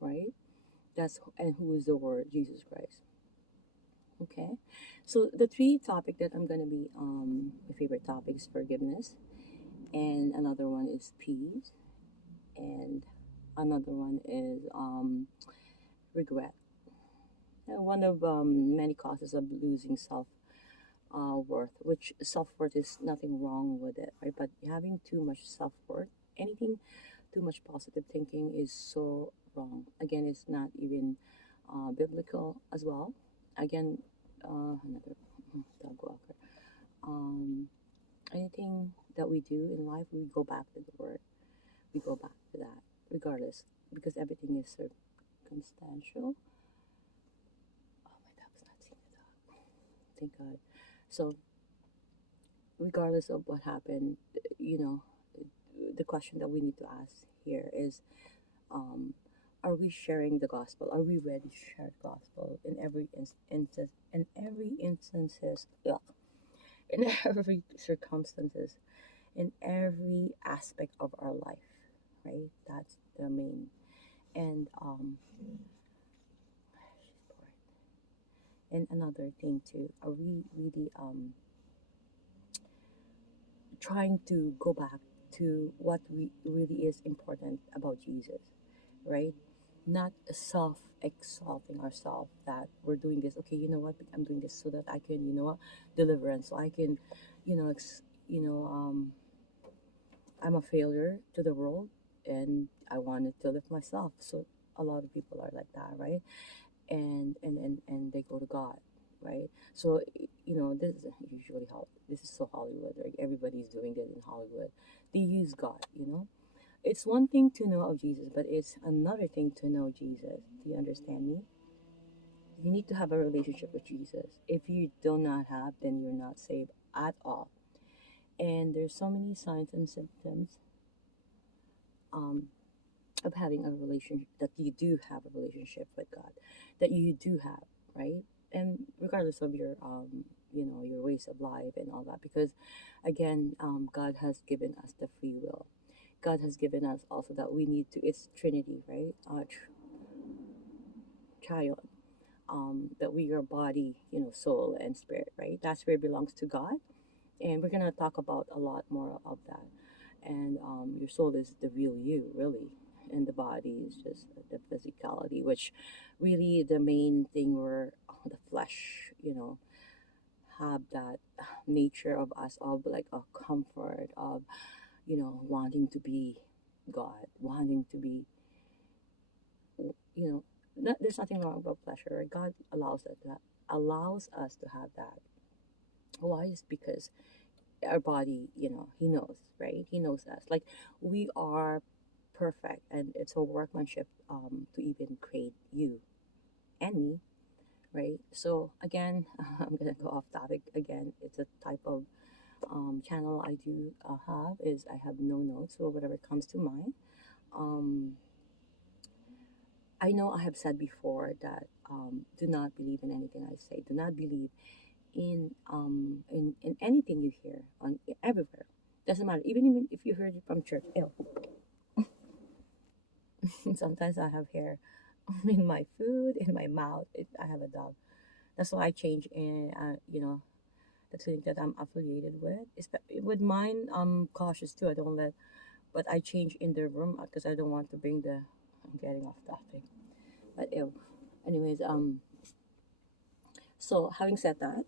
right? That's and who is the Word, Jesus Christ. Okay, so the three topic that I'm gonna be my favorite topic is forgiveness, and another one is peace, and another one is regret. And one of many causes of losing self worth, which self worth is nothing wrong with it, right? But having too much self worth, anything too much positive thinking is so wrong. Again, it's not even biblical as well. Again, another dog walker. Um, Anything that we do in life, we go back to the word. We go back to that, regardless, because everything is circumstantial. Oh, my dog's not seeing the dog. Thank God. So, regardless of what happened, you know, the question that we need to ask here is, um, are we sharing the gospel? Are we ready to share the gospel in every instance, in every instances, ugh, in every circumstances, in every aspect of our life, right? That's the main. And she's bored. And another thing too, are we really trying to go back to what we really is important about Jesus, right? Not self exalting ourselves that we're doing this. Okay, you know what? I'm doing this so that I can, you know what, deliverance. So I can, you know, you know, I'm a failure to the world, and I wanted to lift myself. So a lot of people are like that, right? And they go to God, right? So you know, this is usually how this is so Hollywood, right? Everybody's doing this in Hollywood. They use God, you know. It's one thing to know of Jesus, but it's another thing to know Jesus. Do you understand me? You need to have a relationship with Jesus. If you do not have, then you're not saved at all. And there's so many signs and symptoms um, of having a relationship, that you do have a relationship with God, that you do have, right? And regardless of your you know, your ways of life and all that, because again, God has given us the free will. God has given us also that we need to, it's Trinity, right? Child, that we are body, you know, soul and spirit, right? That's where it belongs to God. And we're gonna talk about a lot more of that. And your soul is the real you, really, and the body is just the physicality, which really the main thing where the flesh, you know, have that nature of us, of like a comfort of, you know, wanting to be God, wanting to be, you know, there's nothing wrong about pleasure, right? God allows us to have that. Why? Is because our body, you know, he knows, right? He knows us, like we are perfect, and it's a workmanship to even create you and me, right? So again, I'm gonna go off topic again. It's a type of channel I do have, is I have no notes, so whatever comes to mind. um I know I have said before that do not believe in anything I say. Do not believe in anything you hear on everywhere. Doesn't matter. Even if you heard it from church. Ew. Sometimes I have hair in my food, in my mouth. I have a dog. That's why I change in. You know, the clinic that I'm affiliated with. With mine, I'm cautious too. I don't let, but I change in the room because I don't want to bring the. I'm getting off topic, but ew. Anyways, so having said that,